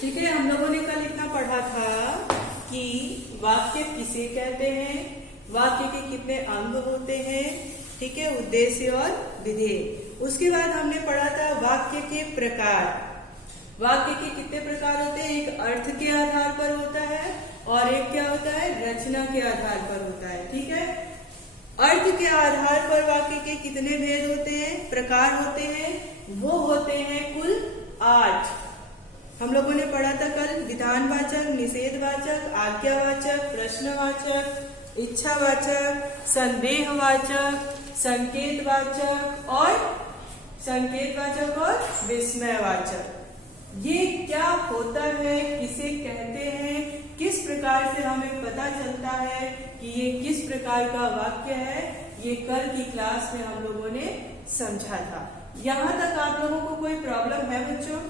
ठीक है, हम लोगों ने कल इतना पढ़ा था कि वाक्य किसे कहते हैं, वाक्य के कितने अंग होते हैं, ठीक है, उद्देश्य और विधेय। उसके बाद हमने पढ़ा था वाक्य के प्रकार। वाक्य के कितने प्रकार होते हैं, एक अर्थ के आधार पर होता है और एक क्या होता है, रचना के आधार पर होता है। ठीक है, अर्थ के आधार पर वाक्य के कितने भेद होते हैं, प्रकार होते हैं, वो होते हैं कुल 8। हम लोगों ने पढ़ा था कल विधानवाचक, निषेधवाचक, आज्ञावाचक, प्रश्नवाचक, इच्छावाचक, संदेहवाचक, संकेतवाचक और विस्मयवाचक। ये क्या होता है, किसे कहते हैं, किस प्रकार से हमें पता चलता है कि ये किस प्रकार का वाक्य है, ये कल की क्लास में हम लोगों ने समझा था। यहाँ तक आप लोगों को कोई प्रॉब्लम है बच्चों?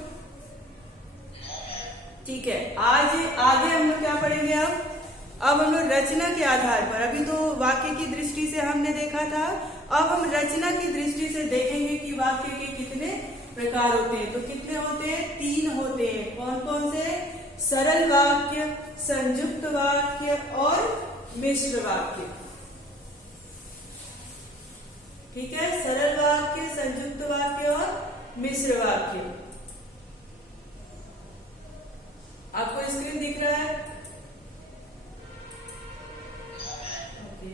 ठीक है, आज आगे हम लोग क्या पढ़ेंगे? अब हम लोग रचना के आधार पर, अभी तो वाक्य की दृष्टि से हमने देखा था, अब हम रचना की दृष्टि से देखेंगे कि वाक्य के कितने प्रकार होते हैं। तो कितने होते हैं? 3 होते हैं। कौन कौन से? सरल वाक्य, संयुक्त वाक्य और मिश्र वाक्य। ठीक है, सरल वाक्य, संयुक्त वाक्य और मिश्र वाक्य। आपको स्क्रीन दिख रहा है? ओके,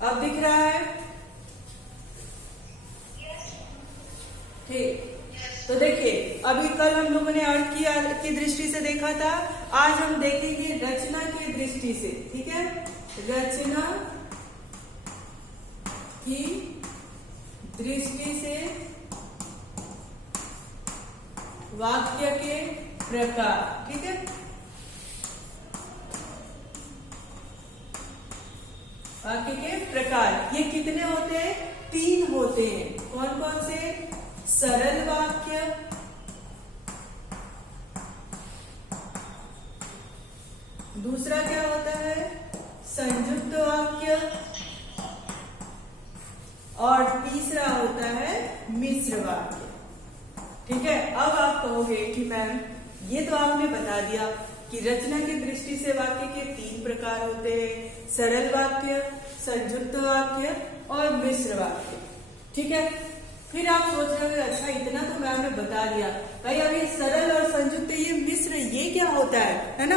अब दिख रहा है? ठीक, तो देखिए, अभी कल हम लोगों ने अर्थ की दृष्टि से देखा था, आज हम देखेंगे रचना की दृष्टि से। ठीक है, रचना की दृष्टि से वाक्य के प्रकार। ठीक है, वाक्य के प्रकार ये कितने होते हैं? 3 होते हैं। कौन कौन से? सरल वाक्य, दूसरा क्या होता है, संयुक्त वाक्य, और तीसरा होता है मिश्र वाक्य। ठीक है, अब आप कहोगे कि मैम ये तो आपने बता दिया कि रचना की दृष्टि से वाक्य के 3 प्रकार होते हैं, सरल वाक्य, संयुक्त वाक्य और मिश्र वाक्य। ठीक है, फिर आप सोच रहे हो अच्छा इतना तो मैम ने बता दिया, भाई अब ये सरल और संयुक्त, ये मिश्र, ये क्या होता है ना?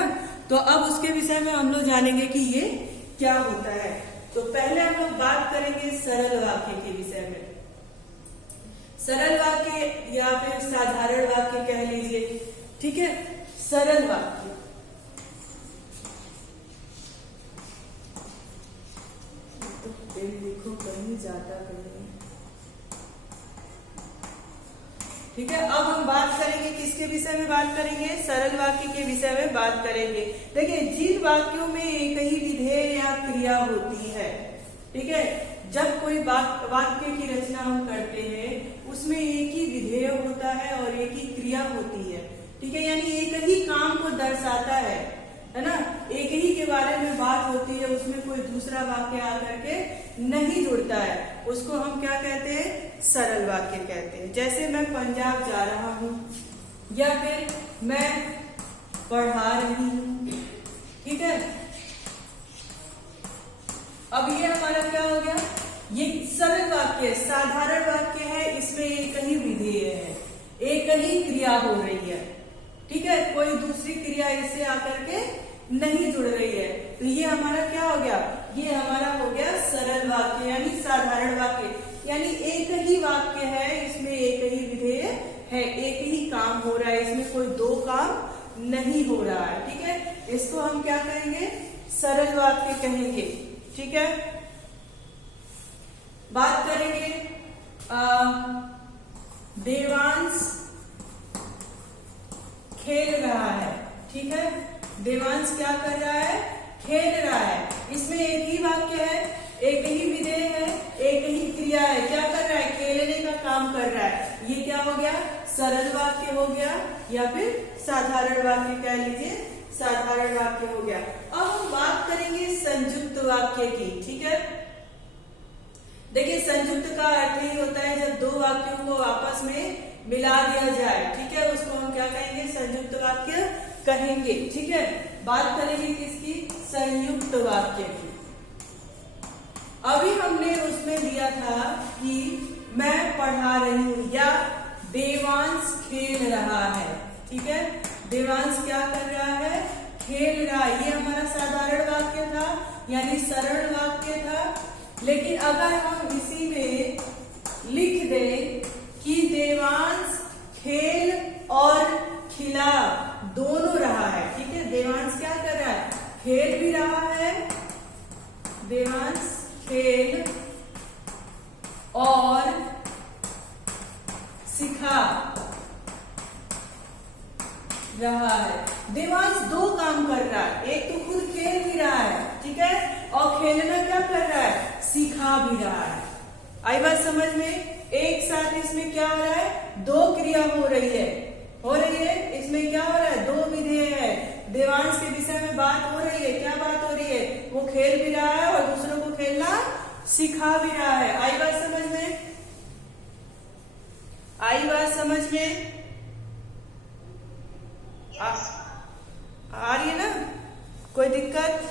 तो अब उसके विषय में हम लोग जानेंगे कि ये क्या होता है। तो पहले हम लोग बात करेंगे सरल वाक्य के विषय में। सरल वाक्य या फिर साधारण वाक्य कह लीजिए। ठीक है, सरल वाक्य, तो पेन देखो कहीं जाता कहीं। ठीक है, अब हम बात करेंगे किसके विषय में बात करेंगे? सरल वाक्य के विषय में बात करेंगे। देखिए, जिन वाक्यों में एक ही विधेय या क्रिया होती है, ठीक है, जब कोई वाक्य की रचना हम करते हैं उसमें एक ही विधेय होता है और एक ही क्रिया होती है। ठीक है, यानी एक ही काम को दर्शाता है ना, एक ही के बारे में बात होती है, उसमें कोई दूसरा वाक्य आकर के नहीं जुड़ता है, उसको हम क्या कहते हैं? सरल वाक्य कहते हैं। जैसे मैं पंजाब जा रहा हूँ या फिर मैं पढ़ा रही हूँ। ठीक है, अब ये हमारा क्या हो गया? ये सरल वाक्य, साधारण वाक्य है, इसमें एक ही विधेय है, एक ही क्रिया हो रही है। ठीक है, कोई दूसरी क्रिया इससे आकर के नहीं जुड़ रही है। तो ये हमारा क्या हो गया? ये हमारा हो गया सरल वाक्य यानी साधारण वाक्य, यानी एक ही वाक्य है, इसमें एक ही विधेय है, एक ही काम हो रहा है, इसमें कोई 2 काम नहीं हो रहा है। ठीक है, इसको हम क्या कहेंगे? सरल वाक्य कहेंगे। ठीक है, बात करेंगे देवांश खेल रहा है। ठीक है, देवांश क्या कर रहा है? खेल रहा है। इसमें एक ही वाक्य है, एक ही विधेय है, एक ही क्रिया है, क्या कर रहा है? खेलने का काम कर रहा है। ये क्या हो गया? सरल वाक्य हो गया या फिर साधारण वाक्य कह लीजिए, साधारण वाक्य हो गया। अब हम बात करेंगे संयुक्त वाक्य की। ठीक है, देखिए संयुक्त का अर्थ ही होता है जब दो वाक्यों को आपस में मिला दिया जाए, ठीक है, उसको हम क्या कहेंगे, संयुक्त वाक्य कहेंगे। ठीक है, बात करेंगे किसकी, संयुक्त वाक्य की। अभी हमने उसमें दिया था कि मैं पढ़ा रही हूं या देवांश खेल रहा है। ठीक है, देवांश क्या कर रहा है, खेल रहा है। ये हमारा साधारण वाक्य था, यानी सरल वाक्य था। लेकिन अगर हम इसी में लिख दें कि देवांश खेल और खिला दोनों रहा है। ठीक है, देवांश क्या कर रहा है, खेल भी रहा है, देवांश खेल और सिखा रहा है। देवांश दो काम कर रहा है, एक तो खुद खेल भी रहा है, ठीक है, और खेलना क्या कर रहा है, सिखा भी रहा है। आई बात समझ में? एक साथ इसमें क्या हो रहा है, दो क्रिया हो रही है, इसमें क्या हो रहा है, दो विधेय है। देवांश के विषय में बात हो रही है, क्या बात हो रही है, वो खेल भी रहा है और दूसरों को खेलना सिखा भी रहा है। आई बात समझ में? आई बात समझ में? आ रही है ना, कोई दिक्कत?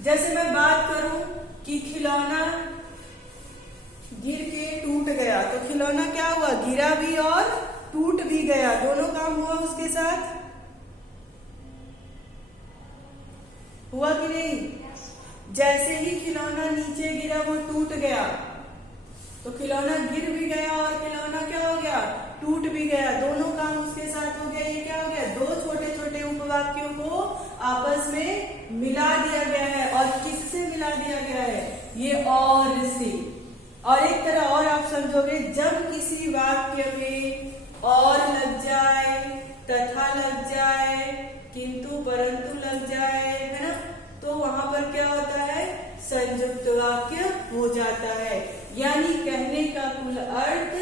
जैसे मैं बात करूं कि खिलौना गिर के टूट गया, तो खिलौना क्या हुआ, गिरा भी और टूट भी गया, दोनों काम हुआ उसके साथ, हुआ कि नहीं? जैसे ही खिलौना नीचे गिरा वो टूट गया, तो खिलौना गिर भी गया और खिलौना क्या हो गया, टूट भी गया, दोनों काम उसके साथ हो गया। ये क्या हो गया, दो छोटे छोटे उपवाक्यों को आपस में मिला दिया गया है। और किससे मिला दिया गया है, ये और से। और एक तरह और आप समझोगे, जब किसी वाक्य में और लग जाए, तथा लग जाए, किंतु परंतु लग जाए, है ना, तो वहां पर क्या होता है, संयुक्त वाक्य हो जाता है। यानी कहने का कुल अर्थ,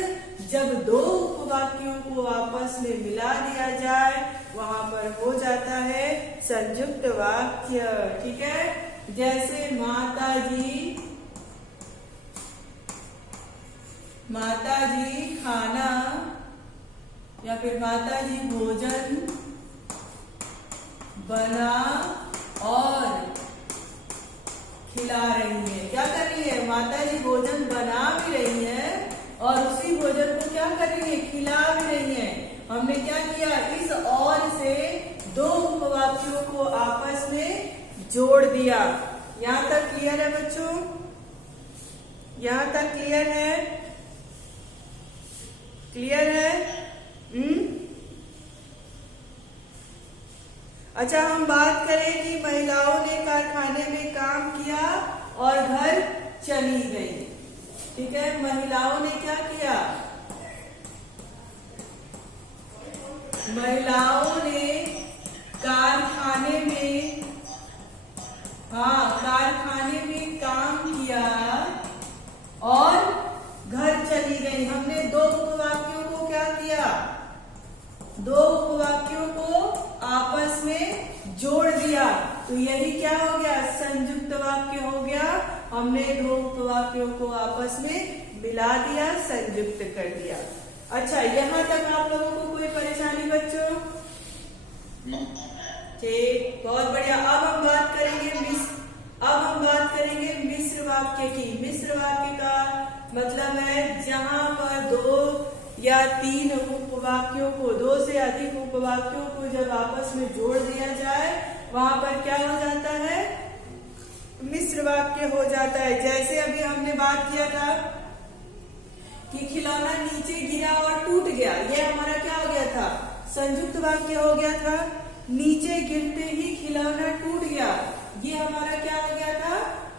जब दो उपवाक्यों को आपस में मिला दिया जाए वहां पर हो जाता है संयुक्त वाक्य। ठीक है, जैसे माता जी खाना या फिर माता जी भोजन बना और खिला रही है। क्या कर रही है, माता जी भोजन बना भी रही है और उसी भोजन को क्या कर रही है, खिला भी रही है। हमने क्या किया, इस और से दो उपवाक्यों को आपस में जोड़ दिया। यहां तक क्लियर है बच्चों? यहां तक क्लियर है? क्लियर है? अच्छा, हम बात करें कि महिलाओं ने कारखाने में काम किया और घर चली गई। ठीक है, महिलाओं ने क्या किया, महिलाओं ने कारखाने में, कारखाने में काम किया और घर चली गई। हमने दो उपवाक्यों को क्या किया, दो उपवाक्यों को आपस में जोड़ दिया, तो यही क्या हो गया, संयुक्त वाक्य हो गया। हमने दो उपवाक्यों को आपस में मिला दिया, संयुक्त कर दिया। अच्छा, यहाँ तक आप लोगों को कोई परेशानी बच्चों? ठीक, बहुत बढ़िया। अब हम बात करेंगे मिश्र वाक्य की। मिश्र वाक्य का मतलब है जहां पर दो या तीन उपवाक्यों को, दो से अधिक उपवाक्यों को जब आपस में जोड़ दिया जाए वहां पर क्या हो जाता है, मिश्र वाक्य हो जाता है। जैसे अभी हमने बात किया था कि खिलौना नीचे गिरा और टूट गया, ये हमारा क्या हो गया था, संयुक्त वाक्य हो गया था। नीचे गिरते ही खिलौना टूट गया, ये हमारा क्या हो गया था,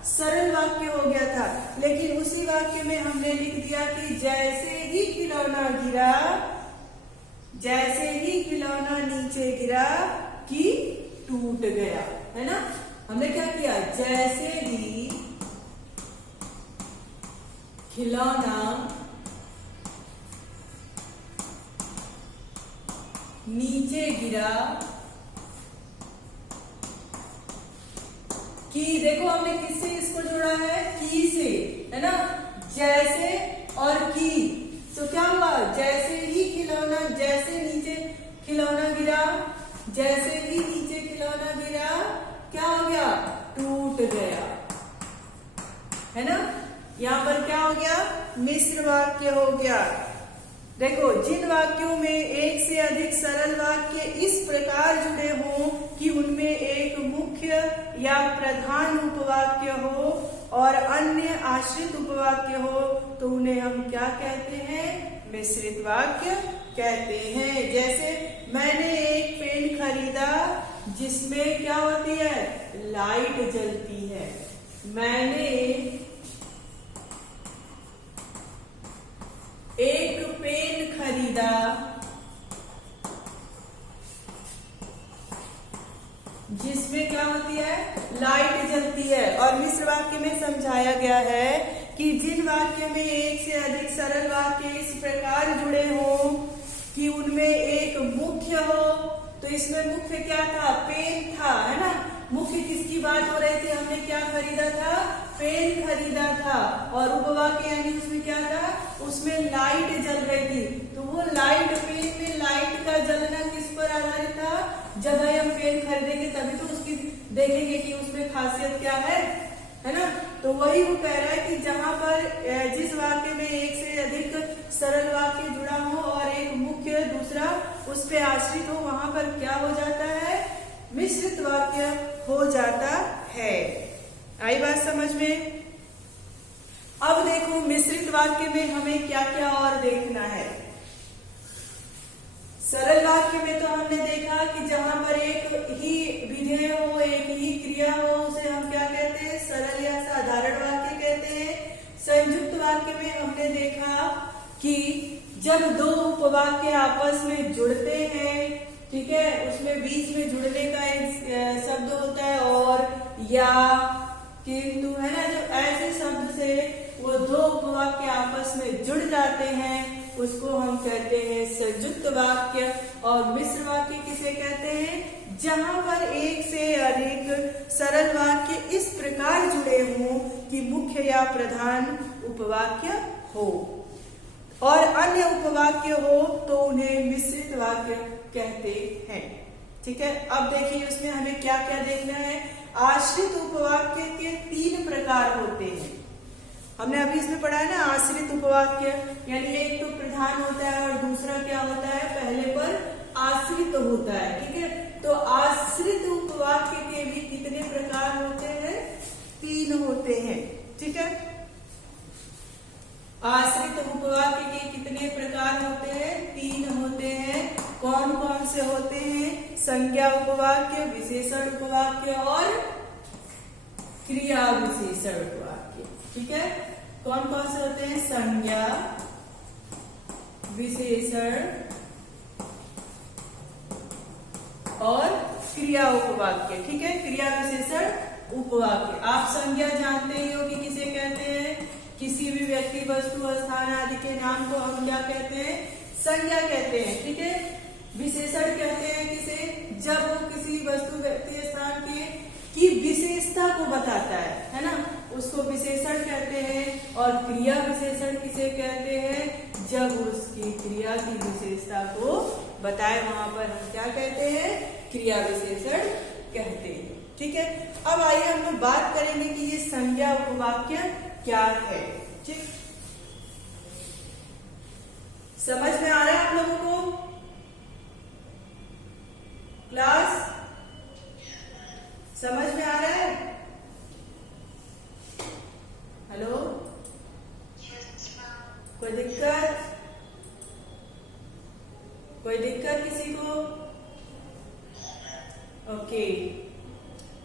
सरल वाक्य हो गया था। लेकिन उसी वाक्य में हमने लिख दिया कि जैसे ही खिलौना गिरा, जैसे ही खिलौना नीचे गिरा कि टूट गया, है ना। हमने क्या किया, जैसे ही खिलौना नीचे गिरा की, देखो हमने किससे इसको जोड़ा है, की से, है ना, जैसे और की। तो क्या हुआ, जैसे ही खिलौना, जैसे नीचे खिलौना गिरा, जैसे ही नीचे खिलौना गिरा, क्या हो गया, टूट गया, है ना। यहाँ पर क्या हो गया, मिश्र वाक्य हो गया। देखो, जिन वाक्यों में एक से अधिक सरल वाक्य इस प्रकार जुड़े हों कि उनमें एक मुख्य या प्रधान उपवाक्य हो और अन्य आश्रित उपवाक्य हो, तो उन्हें हम क्या कहते हैं, मिश्रित वाक्य कहते हैं। जैसे मैंने एक पेन खरीदा जिसमें क्या होती है, लाइट जलती है। मैंने एक पेन खरीदा जिसमें क्या होती है, लाइट जलती है। और मिश्र वाक्य में समझाया गया है कि जिन वाक्य में एक से अधिक सरल वाक्य इस प्रकार जुड़े हों कि उनमें एक मुख्य हो, तो इसमें मुख्य क्या था, पेन था, है ना। मुख्य किसकी बात हो रही थी, हमने क्या खरीदा था, पेन खरीदा था। और उपवाक्य यानी उसमें क्या था, उसमें लाइट जल रही थी। तो वो लाइट, पेन में लाइट का जलना किस पर आधारित था, जब भाई हम पेन खरीदेंगे तभी तो उसकी देखेंगे कि उसमें खासियत क्या है ना। तो वही वो कह रहा है कि जहां पर जिस वाक्य में एक से अधिक सरल वाक्य जुड़ा हो और एक मुख्य दूसरा उस पे आश्रित हो, वहां पर क्या हो जाता है, मिश्रित वाक्य हो जाता है। आई बात समझ में। अब देखो, मिश्रित वाक्य में हमें क्या क्या और देखना है। सरल वाक्य में तो हमने देखा कि जहां पर एक ही विधेय हो, एक ही क्रिया हो, उसे हम क्या कहते हैं, सरल या साधारण वाक्य कहते हैं। संयुक्त वाक्य में हमने देखा कि जब दो उपवाक्य आपस में जुड़ते हैं, ठीक है, उसमें बीच में जुड़ने का एक शब्द होता है और, या, किंतु, है ना। जब ऐसे शब्द से वो दो उपवाक्य आपस में जुड़ जाते हैं उसको हम कहते हैं संयुक्त वाक्य। और मिश्र वाक्य किसे कहते हैं, जहां पर एक से अधिक सरल वाक्य इस प्रकार जुड़े हों कि मुख्य या प्रधान उपवाक्य हो और अन्य उपवाक्य हो, तो उन्हें मिश्रित वाक्य कहते हैं। ठीक है, अब देखिए उसमें हमें क्या क्या देखना है। आश्रित उपवाक्य के 3 प्रकार होते हैं। हमने अभी इसमें पढ़ा है ना, आश्रित उपवाक्य यानी एक तो प्रधान होता है और दूसरा क्या होता है, पहले पर आश्रित होता है। ठीक है, तो आश्रित उपवाक्य के भी कितने प्रकार होते हैं, 3 होते हैं। ठीक है, आश्रित उपवाक्य के कितने प्रकार होते हैं, 3 होते हैं। कौन कौन से होते हैं, संज्ञा उपवाक्य, विशेषण उपवाक्य और क्रिया विशेषण उपवाक्य। ठीक है, कौन कौन से होते हैं, संज्ञा, विशेषण और क्रिया उपवाक्य। ठीक है, क्रिया विशेषण उपवाक्य। आप संज्ञा जानते ही हो कि किसे कहते हैं, किसी भी व्यक्ति, वस्तु, स्थान आदि के नाम को हम क्या कहते हैं, संज्ञा कहते हैं। ठीक है, विशेषण कहते हैं किसे, जब वो किसी वस्तु, व्यक्ति, स्थान की विशेषता को बताता है ना, उसको विशेषण कहते हैं। और क्रिया विशेषण किसे कहते हैं, जब उसकी क्रिया की विशेषता को बताए, वहां पर हम क्या कहते हैं, क्रिया विशेषण कहते हैं। ठीक है, अब आइए हम लोग बात करेंगे कि ये संज्ञा उपवाक्य क्या है। ठीक, समझ में आ रहा है आप लोगों को क्लास, समझ में आ रहा है, हेलो, कोई दिक्कत, कोई दिक्कत किसी को, ओके,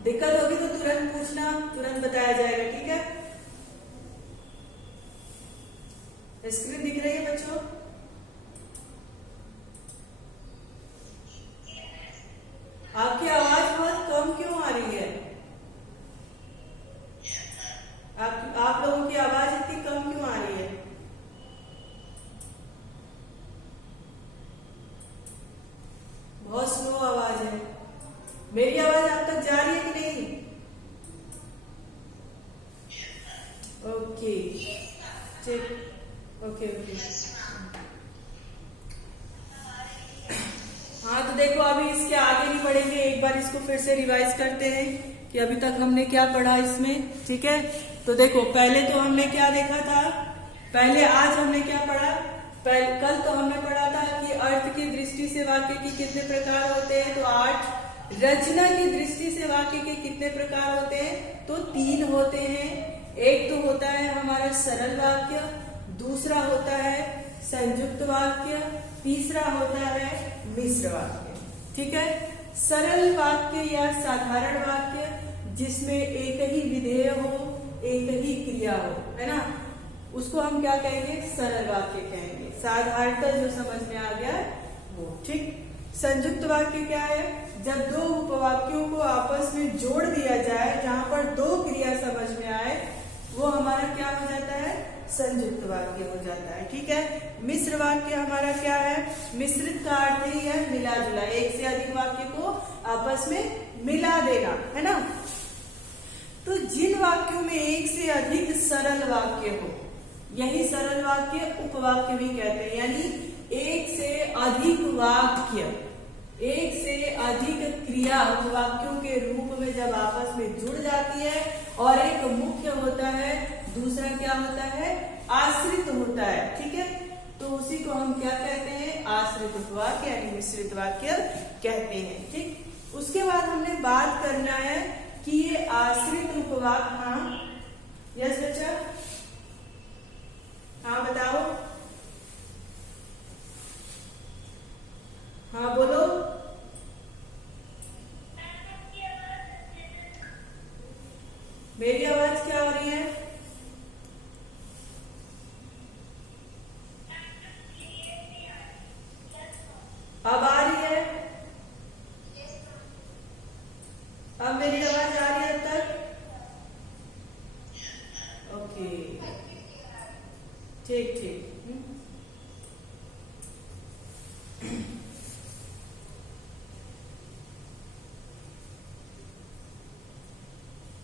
दिक्कत होगी तो तुरंत पूछना, तुरंत बताया जाएगा। ठीक है, स्क्रीन दिख रही है बच्चों, आपकी आवाज बहुत कम क्यों आ रही है, आप लोगों की आवाज इतनी कम क्यों आ रही है, बहुत स्लो आवाज है। मेरी आवाज आप तक जा रही है कि नहीं, चेक। Okay okay. हाँ तो देखो अभी इसके आगे नहीं पढ़ेंगे, एक बार इसको फिर से रिवाइज करते हैं कि अभी तक हमने क्या पढ़ा इसमें। ठीक है, तो देखो पहले तो हमने क्या देखा था, पहले आज हमने क्या पढ़ा, कल तो हमने पढ़ा था कि अर्थ की दृष्टि से वाक्य की कितने प्रकार होते हैं, तो 8। रचना की दृष्टि से वाक्य के कितने प्रकार होते हैं, तो 3 होते हैं। एक तो होता है हमारा सरल वाक्य, दूसरा होता है संयुक्त वाक्य, तीसरा होता है मिश्र वाक्य। ठीक है, सरल वाक्य या साधारण वाक्य जिसमें एक ही विधेय हो, एक ही क्रिया हो, है ना, उसको हम क्या कहेंगे, सरल वाक्य कहेंगे। साधारणतः जो समझ में आ गया वो। ठीक, संयुक्त वाक्य क्या है, जब दो उपवाक्यों को आपस में जोड़ दिया जाए, जहां पर 2 क्रिया समझ में आए, वो हमारा क्या हो जाता है, संयुक्त वाक्य हो जाता है। ठीक है, मिश्र वाक्य हमारा क्या है, मिश्रित का अर्थ ही है मिला जुला, एक से अधिक वाक्य को आपस में मिला देना, है ना। तो जिन वाक्यों में एक से अधिक सरल वाक्य हो, यही सरल वाक्य उपवाक्य भी कहते हैं, यानी एक से अधिक वाक्य, एक से अधिक क्रिया उपवाक्यों के रूप में जब आपस में जुड़ जाती है, और एक मुख्य होता है, दूसरा क्या होता है, आश्रित होता है। ठीक है, तो उसी को हम क्या कहते हैं, आश्रित उपवाक्य यानी मिश्रित वाक्य कहते हैं। ठीक, उसके बाद हमने बात करना है कि ये आश्रित उपवाक्य, हाँ यस बच्चा, हाँ बताओ, हाँ बोलो। मेरी आवाज क्या हो रही है, अब आ रही है, अब मेरी आवाज आ रही है अब तक, ओके ठीक ठीक।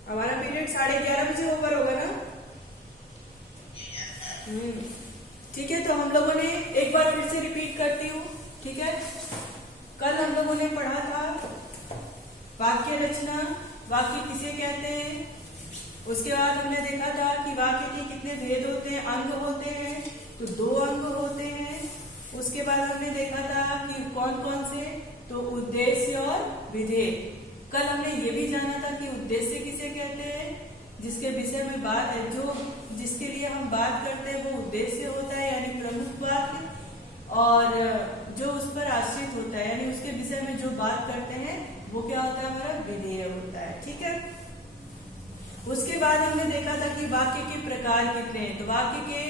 हमारा पीरियड 11:30 बजे ओवर होगा ना। ठीक है, तो हम लोगों ने एक बार फिर से रिपीट करती हूँ। ठीक है, कल हम लोगों ने पढ़ा था वाक्य रचना, वाक्य किसे कहते हैं। उसके बाद हमने देखा था कि वाक्य के कितने भेद होते हैं, अंग होते हैं, तो 2 अंग होते हैं। उसके बाद हमने देखा था कि कौन कौन से, तो उद्देश्य और विधेय। कल हमने ये भी जाना था कि उद्देश्य किसे कहते हैं, जिसके विषय में बात है, जो जिसके लिए हम बात करते हैं वो उद्देश्य होता है यानी प्रमुख वाक्य, और जो उस पर आश्रित होता है यानी उसके विषय में जो बात करते हैं वो क्या होता है, हमारा विधेय होता है। ठीक है, उसके बाद हमने देखा था कि वाक्य के प्रकार कितने हैं, तो वाक्य के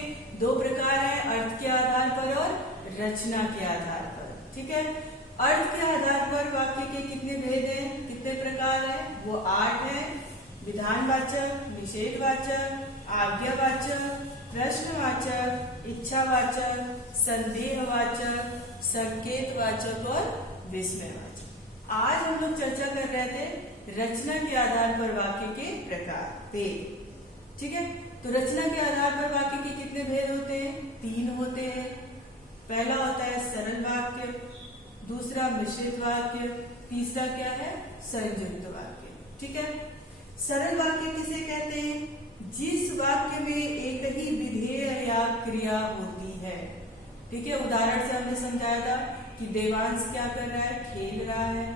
2 प्रकार हैं, अर्थ के आधार पर और रचना के आधार पर। ठीक है, अर्थ के आधार पर वाक्य के कितने भेद हैं, कितने प्रकार हैं, वो 8 हैं। विधानवाचक, निषेधवाचक, आज्ञावाचक, प्रश्नवाचक, इच्छावाचक, संदेहवाचक, संकेतवाचक और विस्मयवाचक। आज हम लोग चर्चा कर रहे थे रचना के आधार पर वाक्य के प्रकार, भेद। ठीक है, तो रचना के आधार पर वाक्य के कितने भेद होते हैं, 3 होते हैं। पहला होता है सरल वाक्य, दूसरा मिश्रित वाक्य, तीसरा क्या है, संयुक्त वाक्य। ठीक है, सरल वाक्य किसे कहते हैं, जिस वाक्य में एक ही विधेय या क्रिया होती है। ठीक है, उदाहरण से हमने समझाया था कि देवांश क्या कर रहा है, खेल रहा है,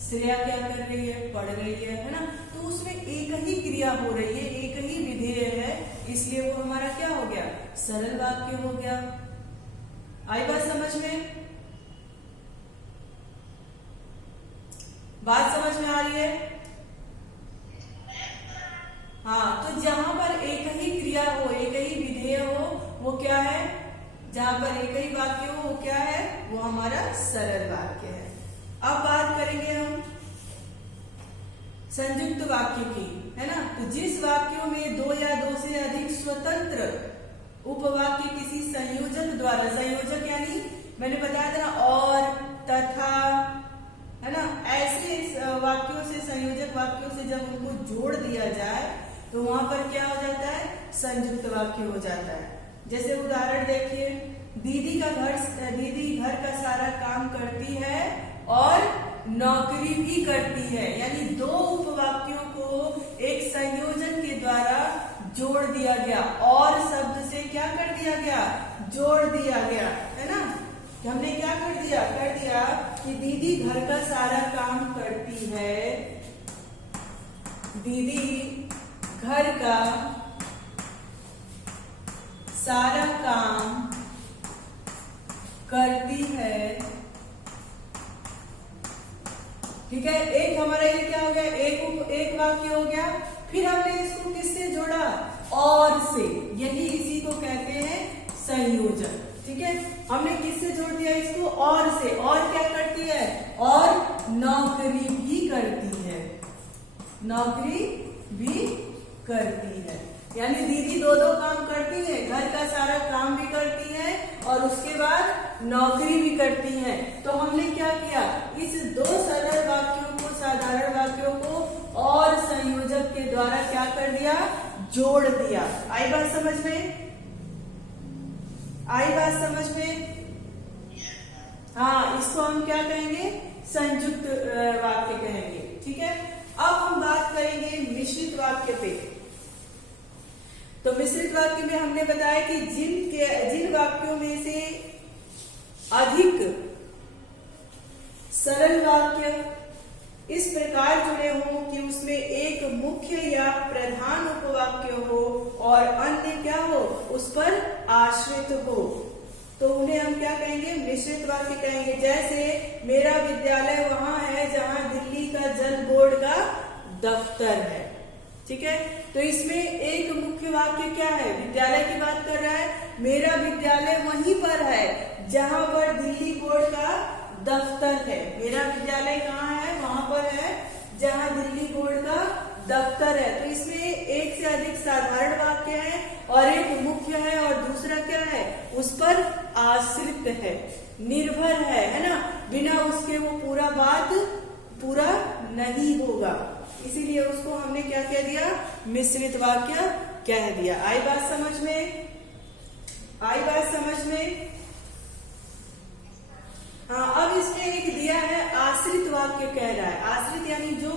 श्रेया क्या कर रही है, पढ़ रही है ना, तो उसमें एक ही क्रिया हो रही है, एक ही विधेय है, इसलिए वो हमारा क्या हो गया, सरल वाक्य हो गया। आई बात समझ में, बात समझ में आ रही है। हाँ, तो जहां पर एक ही क्रिया हो, एक ही विधेय हो, वो क्या है, जहां पर एक ही वाक्य हो वो क्या है, वो हमारा सरल वाक्य है। अब बात करेंगे हम संयुक्त वाक्य की, है ना। तो जिस वाक्यों में 2 या 2 से अधिक स्वतंत्र उपवाक्य किसी संयोजक द्वारा, संयोजक यानी मैंने बताया था ना, और, तथा, है ना, ऐसे वाक्यों से, संयोजक वाक्यों से जब उनको जोड़ दिया जाए तो वहां पर क्या हो जाता है, संयुक्त वाक्य हो जाता है। जैसे उदाहरण देखिए, दीदी घर का सारा काम करती है और नौकरी भी करती है। यानी दो उपवाक्यों को एक संयोजन के द्वारा जोड़ दिया गया और शब्द से क्या कर दिया गया, जोड़ दिया गया, है ना। हमने क्या कर दिया कि दीदी घर का सारा काम करती है, दीदी घर का सारा काम करती है। ठीक है, एक हमारा ये क्या हो गया, एक वाक्य हो गया। फिर हमने इसको किससे जोड़ा, और से। यही इसी को कहते हैं संयोजन। ठीक है, हमने किससे जोड़ दिया इसको, और से। और क्या करती है, और नौकरी भी करती है, नौकरी भी करती है। यानी दीदी दो काम करती है, घर का सारा काम भी करती है और उसके बाद नौकरी भी करती है। तो हमने क्या किया, इस दो सरल वाक्यों को, साधारण वाक्यों को और संयोजक के द्वारा क्या कर दिया, जोड़ दिया। आई बात समझ में, आई बात समझ में। हाँ, इसको हम क्या कहेंगे, संयुक्त वाक्य कहेंगे। ठीक है, अब हम बात करेंगे मिश्रित वाक्य पे। तो मिश्रित वाक्य में हमने बताया कि जिन वाक्यों में से अधिक सरल वाक्य इस प्रकार जुड़े हों कि उसमें एक मुख्य या प्रधान उपवाक्य हो और अन्य क्या हो, उस पर आश्रित हो, तो उन्हें हम क्या कहेंगे, मिश्रित वाक्य कहेंगे। जैसे मेरा विद्यालय वहां है जहां दिल्ली का जल बोर्ड का दफ्तर है। ठीक है, तो इसमें एक मुख्य वाक्य क्या है, विद्यालय की बात कर रहा है। मेरा विद्यालय वहीं पर है जहां पर दिल्ली बोर्ड का दफ्तर है। मेरा विद्यालय कहाँ है, वहां पर है जहां दिल्ली बोर्ड का दफ्तर है। तो इसमें एक से अधिक साधारण वाक्य है और एक मुख्य है और दूसरा क्या है, उस पर आश्रित है, निर्भर है ना। बिना उसके वो पूरा बात पूरा नहीं होगा, इसीलिए उसको हमने क्या कह दिया, मिश्रित वाक्य कह दिया। आई बात समझ में, आई बात समझ में। हाँ, अब इसमें एक दिया है आश्रित वाक्य कह रहा है। आश्रित यानी जो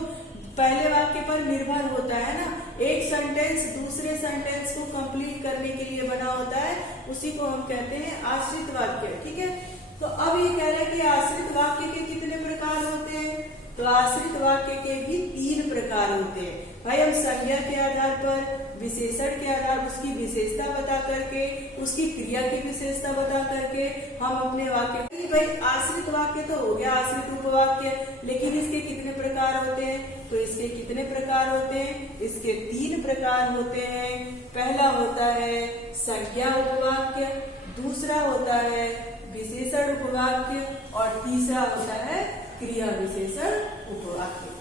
पहले वाक्य पर निर्भर होता है ना, एक सेंटेंस दूसरे सेंटेंस को कंप्लीट करने के लिए बना होता है, उसी को हम कहते हैं आश्रित वाक्य। ठीक है, तो अब ये कह रहा है कि आश्रित वाक्य के कितने प्रकार होते हैं। तो आश्रित वाक्य के भी 3 प्रकार होते हैं। भाई हम संज्ञा के आधार पर, विशेषण के आधार पर, उसकी विशेषता बता करके, उसकी क्रिया की विशेषता बता करके हम अपने वाक्य, भाई आश्रित वाक्य तो हो गया, आश्रित उपवाक्य, लेकिन इसके कितने प्रकार होते हैं। तो इसके कितने प्रकार होते हैं, इसके 3 प्रकार होते हैं। पहला होता है संज्ञा उपवाक्य, दूसरा होता है विशेषण उपवाक्य और तीसरा होता है क्रिया विशेषण उपवाक्य।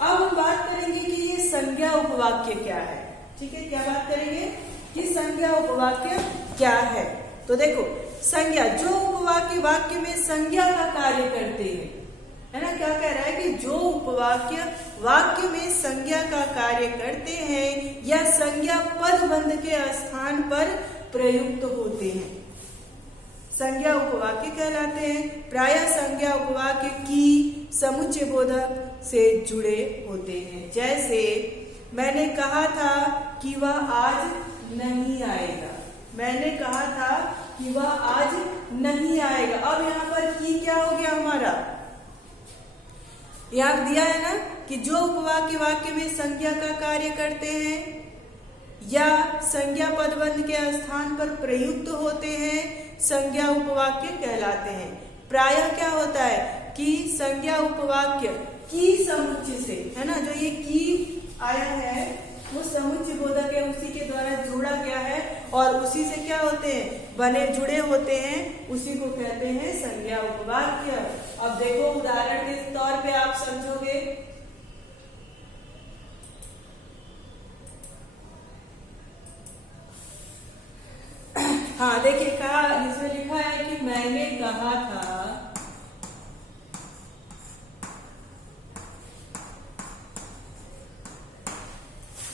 अब हम बात करेंगे कि ये संज्ञा उपवाक्य क्या है। ठीक है, क्या बात करेंगे कि संज्ञा उपवाक्य क्या है। तो देखो, संज्ञा जो उपवाक्य वाक्य में संज्ञा का कार्य करते हैं, है ना। क्या कह रहा है कि जो उपवाक्य वाक्य में संज्ञा का कार्य करते हैं या संज्ञा पदबंध के स्थान पर प्रयुक्त होते हैं, संज्ञा उपवाक्य कहलाते हैं। प्रायः संज्ञा उपवाक्य की समुच्चय बोधक से जुड़े होते हैं। जैसे मैंने कहा था कि वह आज नहीं आएगा, मैंने कहा था कि वह आज नहीं आएगा। अब यहाँ पर की क्या हो गया हमारा, यहाँ दिया है ना कि जो उपवाक्य वाक्य में संज्ञा का कार्य करते हैं या संज्ञा पदबंध के स्थान पर प्रयुक्त होते हैं, संज्ञा उपवाक्य कहलाते हैं। प्रायः क्या होता है कि संज्ञा उपवाक्य की समुच्चय से, है ना, जो ये की आया है वो समुच्चय बोधक है, उसी के द्वारा जोड़ा गया है और उसी से क्या होते हैं, बने जुड़े होते हैं, उसी को कहते हैं संज्ञा उपवाक्य। अब देखो उदाहरण के तौर पे आप समझोगे। हाँ देखिए, कहा इसमें लिखा है कि मैंने कहा था,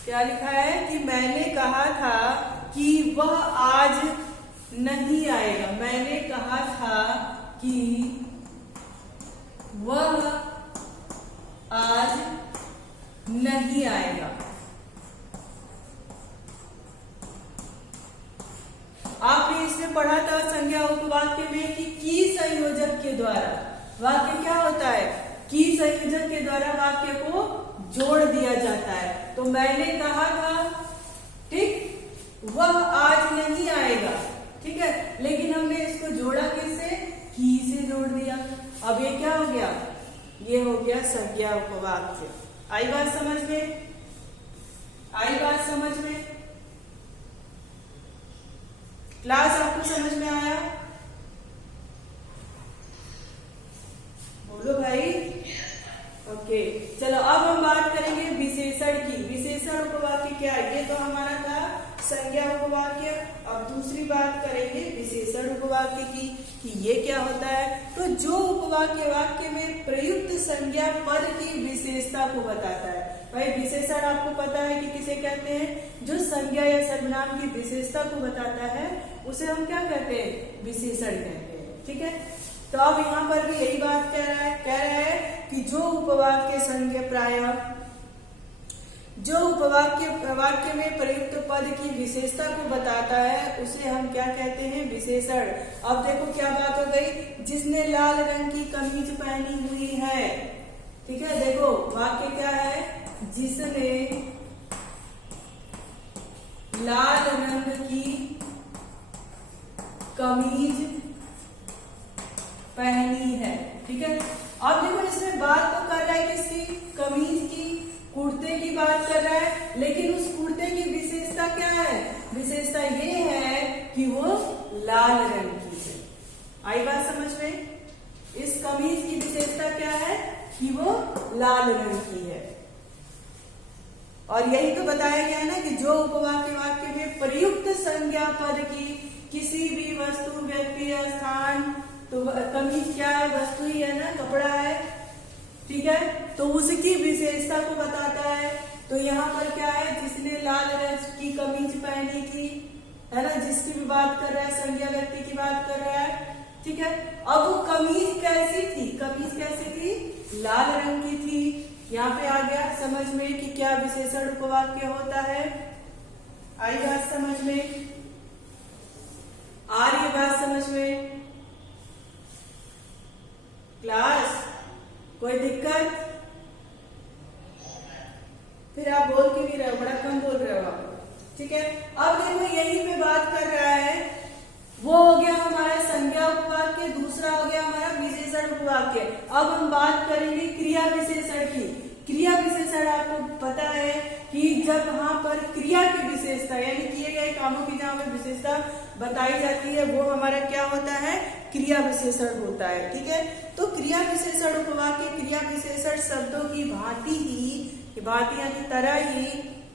क्या लिखा है कि मैंने कहा था कि वह आज नहीं आएगा। मैंने कहा था कि वह आज नहीं आएगा। आपने इसमें पढ़ा था संज्ञा उपवाक्य में कि संयोजक के द्वारा वाक्य क्या होता है, की संयोजक के द्वारा वाक्य को जोड़ दिया जाता है। तो मैंने कहा था, ठीक, वह आज नहीं आएगा, ठीक है, लेकिन हमने इसको जोड़ा किससे, की से जोड़ दिया। अब ये क्या हो गया, ये हो गया संज्ञा उपवाक्य। आई बात समझ में, आई बात समझ में, क्लास आपको समझ में आया? बोलो भाई। ओके, चलो अब हम बात करेंगे विशेषण की। विशेषण उपवाक्य क्या है, ये तो हमारा था संज्ञा उपवाक्य। अब दूसरी बात करेंगे विशेषण उपवाक्य की कि ये क्या होता है। तो जो उपवाक्य वाक्य में प्रयुक्त संज्ञा पद की विशेषता को बताता है। भाई विशेषण आपको पता है कि किसे कहते हैं, जो संज्ञा या सर्वनाम की विशेषता को बताता है उसे हम क्या कहते हैं, विशेषण कहते हैं, ठीक है। तो अब यहाँ पर भी यही बात कह रहा है कि जो उपवाक्य संज्ञा प्रायः जो उपवाक्य वाक्य में प्रयुक्त पद की विशेषता को बताता है उसे हम क्या कहते हैं, विशेषण। अब देखो क्या बात हो गई, जिसने लाल रंग की कमीज पहनी हुई है, ठीक है। देखो वाक्य क्या है, जिसने लाल रंग की कमीज पहनी है, ठीक है। अब देखो इसमें बात तो कर रहा है किसकी, कमीज की, कुर्ते की बात कर रहा है, लेकिन उस कुर्ते की विशेषता क्या है, विशेषता ये है कि वो लाल रंग की है। आई बात समझ में, इस कमीज की विशेषता क्या है कि वो लाल रंग की है। और यही तो बताया गया है ना कि जो उपवाक्य वाक्य में प्रयुक्त संज्ञा पद की किसी भी वस्तु, व्यक्ति या स्थान, तो कमीज क्या है, वस्तु ही है ना, कपड़ा है, ठीक है, तो उसकी विशेषता को बताता है। तो यहाँ पर क्या है, जिसने लाल रंग की कमीज पहनी थी, है ना, जिसकी भी बात कर रहा है, संज्ञा व्यक्ति की बात कर रहा है, ठीक है। अब वो कमीज कैसी थी, कमीज कैसी थी, लाल रंग की थी। यहाँ पे आ गया समझ में कि क्या विशेषण उपवाक्य होता है। आई बात समझ में, आ रही बात समझ में क्लास, कोई दिक्कत? फिर आप बोल क्यों नहीं रहे हो, बड़ा कम बोल रहे हो आप, ठीक है। अब देखो यही पे बात कर रहा है, वो हो गया हमारा संज्ञा उपवाक्य, दूसरा हो गया हमारा विशेषण उपवाक्य। अब हम बात करेंगे क्रिया विशेषण की। क्रिया विशेषण आपको पता है कि जब वहां पर क्रिया की विशेषता यानी किए गए कामों की जहां पर विशेषता बताई जाती है वो हमारा क्या होता है, क्रिया विशेषण होता है, ठीक है। तो क्रिया विशेषण उपवाक्य क्रिया विशेषण शब्दों की भांति यानी तरह ही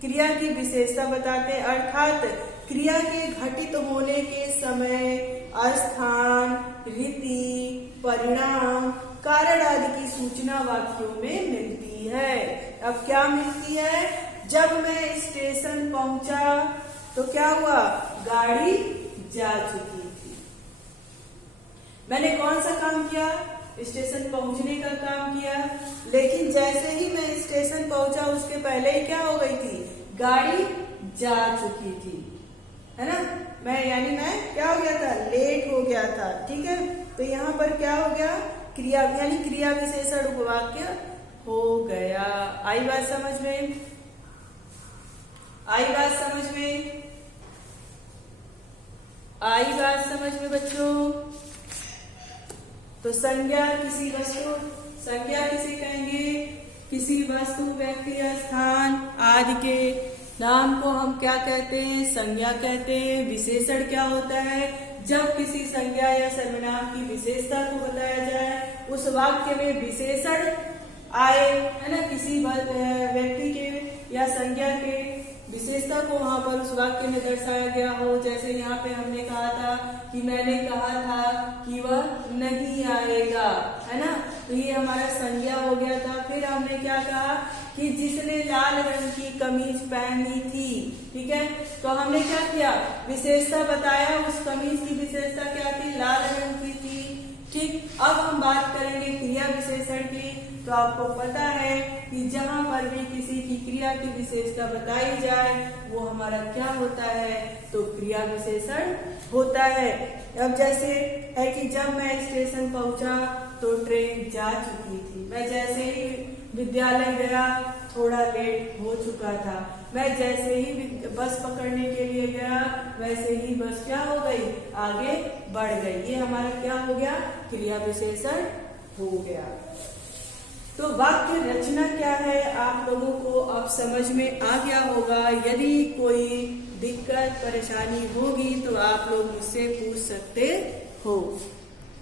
क्रिया की विशेषता बताते हैं, अर्थात क्रिया के घटित होने के समय, स्थान, रीति, परिणाम, कारण आदि की सूचना वाक्यों में मिलती है। अब क्या मिलती है, जब मैं स्टेशन पहुंचा तो क्या हुआ, गाड़ी जा चुकी थी। मैंने कौन सा काम किया, स्टेशन पहुंचने का काम किया, लेकिन जैसे ही मैं स्टेशन पहुंचा उसके पहले ही क्या हो गई थी, गाड़ी जा चुकी थी, है ना। मैं क्या हो गया था, लेट हो गया था, ठीक है। तो यहाँ पर क्या हो गया, क्रिया यानी क्रिया विशेषण उपवाक्य हो गया। आई बात समझ में, आई बात समझ में, आई बात समझ में बच्चों। तो संज्ञा किसी वस्तु, संज्ञा किसे कहेंगे, किसी वस्तु, व्यक्ति या स्थान आदि के नाम को हम क्या कहते हैं, संज्ञा कहते हैं। विशेषण क्या होता है, जब किसी संज्ञा या सर्वनाम की विशेषता को बताया जाए, उस वाक्य में विशेषण आए, है ना, किसी व्यक्ति के या संज्ञा के विशेषता को वहां पर उस वाक्य में दर्शाया गया हो। जैसे यहाँ पे हमने कहा था कि मैंने कहा था कि वह नहीं आएगा, है ना। तो ये हमारा संज्ञा हो गया था। फिर हमने क्या कहा कि जिसने लाल रंग की कमीज पहनी थी, ठीक है, तो हमने क्या किया, विशेषता बताया, उस कमीज की विशेषता क्या थी, लाल रंग की थी। ठीक, अब हम बात करेंगे क्रिया विशेषण की। तो आपको पता है कि जहां पर भी किसी की क्रिया की विशेषता बताई जाए वो हमारा क्या होता है, तो क्रिया विशेषण होता है। अब जैसे है कि जब मैं स्टेशन पहुंचा तो ट्रेन जा चुकी थी। मैं जैसे ही विद्यालय गया थोड़ा लेट हो चुका था। मैं जैसे ही बस पकड़ने के लिए गया वैसे ही बस क्या हो गई, आगे बढ़ गई। ये हमारा क्या हो गया, क्रिया विशेषण हो गया। तो वाक्य रचना क्या है आप लोगों को अब समझ में आ गया होगा। यदि कोई दिक्कत परेशानी होगी तो आप लोग मुझसे पूछ सकते हो।